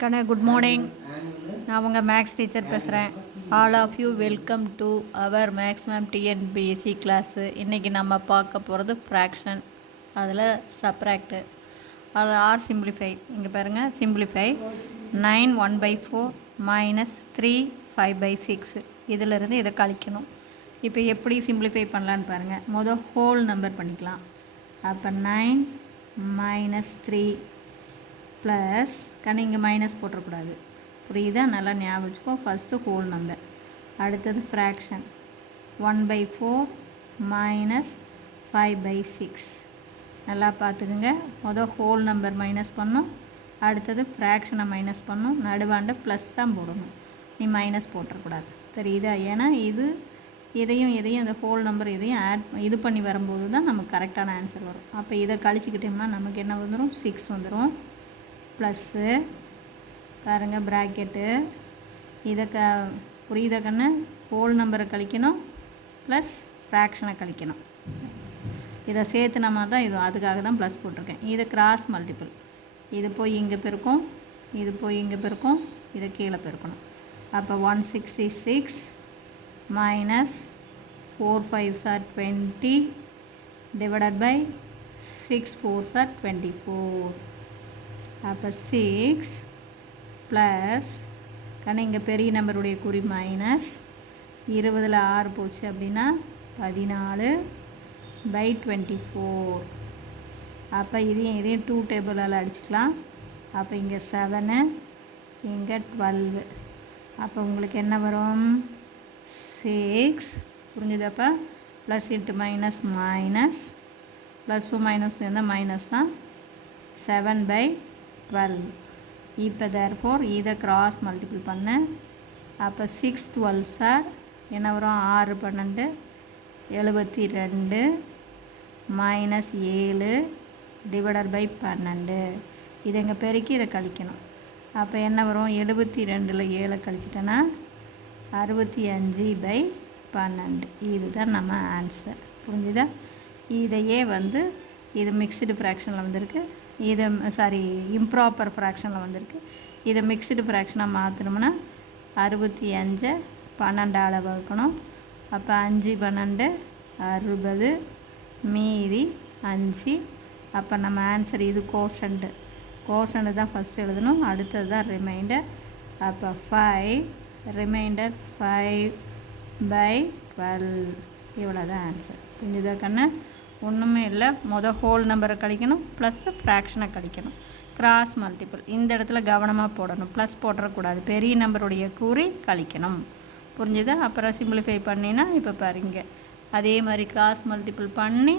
கண்ணா good morning. நான் உங்கள் maths teacher பேசுகிறேன். All of you welcome to our maths ma'am TNPSC class. இன்றைக்கி நம்ம பார்க்க போகிறது ஃப்ராக்ஷன், அதில் சப்ராக்டு, அதில் ஆர் சிம்பிளிஃபை. இங்கே பாருங்கள், சிம்பிளிஃபை 9 1/4 மைனஸ் 3 5/6. இதிலிருந்து இதை கழிக்கணும். இப்போ எப்படி சிம்பிளிஃபை பண்ணலான்னு பாருங்கள். மொதல் ஹோல் நம்பர் பண்ணிக்கலாம். அப்போ 9 மைனஸ் 3 ப்ளஸ் இங்கே மைனஸ் போட்டுறக்கூடாது, புரியுதா? நல்லா ஞாபகம் வச்சுக்கோ. ஃபஸ்ட்டு ஹோல் நம்பர், அடுத்தது ஃப்ராக்ஷன் 1/4 மைனஸ் 5/6. நல்லா பார்த்துக்குங்க. மொதல் ஹோல் நம்பர் மைனஸ் பண்ணணும், அடுத்தது ஃப்ராக்ஷனை மைனஸ் பண்ணணும், நடுவாண்ட ப்ளஸ் தான் போடணும். நீ மைனஸ் போட்டுறக்கூடாது, தெரியுதா? ஏன்னா இதையும் அந்த ஹோல் நம்பர் இதையும் இது பண்ணி வரும்போது தான் நமக்கு கரெக்டான ஆன்சர் வரும். அப்போ இதை கழிச்சிக்கிட்டோம்னா நமக்கு என்ன வந்துடும்? 6 வந்துடும். ப்ளஸ்ஸு பாருங்கள் ப்ராக்கெட்டு, இதை புரியுதா கண்ணு? ஹோல் நம்பரை கழிக்கணும், ப்ளஸ் ஃப்ராக்ஷனை கழிக்கணும். இதை சேர்த்துனமா தான் இது, அதுக்காக தான் ப்ளஸ் போட்டிருக்கேன். இதை கிராஸ் மல்டிபிள், இது போய் இங்கே பெருக்கும், இது போய் இங்கே பெருக்கும், இதை கீழே பெருக்கணும். அப்போ 166 minus 4 5s are 20 divided by 6 4s are 24. அப்போ 6 ப்ளஸ் இங்கே பெரிய நம்பருடைய குறி மைனஸ் 20ல் 6 போச்சு அப்படின்னா 14/24. அப்போ இதையும் 2 டேபிளால் அடிச்சுக்கலாம். அப்போ இங்கே 7, இங்கே 12. அப்போ உங்களுக்கு என்ன வரும்? 6. புரிஞ்சுதாப்பா? ப்ளஸ் இன்ட்டு மைனஸ் மைனஸ், ப்ளஸ்ஸும் மைனஸ் இருந்தால் மைனஸ் தான், 7/12. இப்போ தேர்ஃபோர் இதை கிராஸ் மல்டிபிள் பண்ணேன். அப்போ 6 12 சார் என்ன வரும்? 6 12 72 மைனஸ் 7 டிவைடட் பை 12. இதை இங்கே பெருக்கி இதை கழிக்கணும். அப்போ என்ன வரும்? 72ல் 7 கழிச்சிட்டேன்னா 65/12. இதுதான் நம்ம ஆன்சர், புரிஞ்சுதா? இதையே இது மிக்ஸ்டு ஃப்ராக்ஷனில் வந்திருக்கு, இதை இம்ப்ராப்பர் ஃப்ராக்ஷனில் வந்திருக்கு. இதை மிக்ஸ்டு ஃப்ராக்ஷனாக மாற்றணும்னா 65 12ஆல் வகுக்கணும். அப்போ 5 12 60, மீதி 5. அப்போ நம்ம ஆன்சர் இது கோஷன்ட்டு தான் ஃபஸ்ட் எழுதணும், அடுத்தது தான் ரிமைண்டர். அப்போ 5 ரிமைண்டர் 5/12. இவ்வளோ தான் ஆன்சர். புரிஞ்சுதா கண்ணு? ஒன்றுமே இல்லை. மொதல் ஹோல் நம்பரை கழிக்கணும், ப்ளஸ் ஃப்ராக்ஷனை கழிக்கணும், கிராஸ் மல்டிபிள். இந்த இடத்துல கவனமாக போடணும், ப்ளஸ் போடக்கூடாது. பெரிய நம்பருடைய கூறி கழிக்கணும், புரிஞ்சுதா? அப்புறம் சிம்பிளிஃபை பண்ணினா இப்போ பாருங்க, அதே மாதிரி கிராஸ் மல்டிபிள் பண்ணி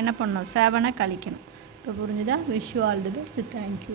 என்ன பண்ணணும்? 7 கழிக்கணும். இப்போ புரிஞ்சுதா? Wish you all the best. Thank you.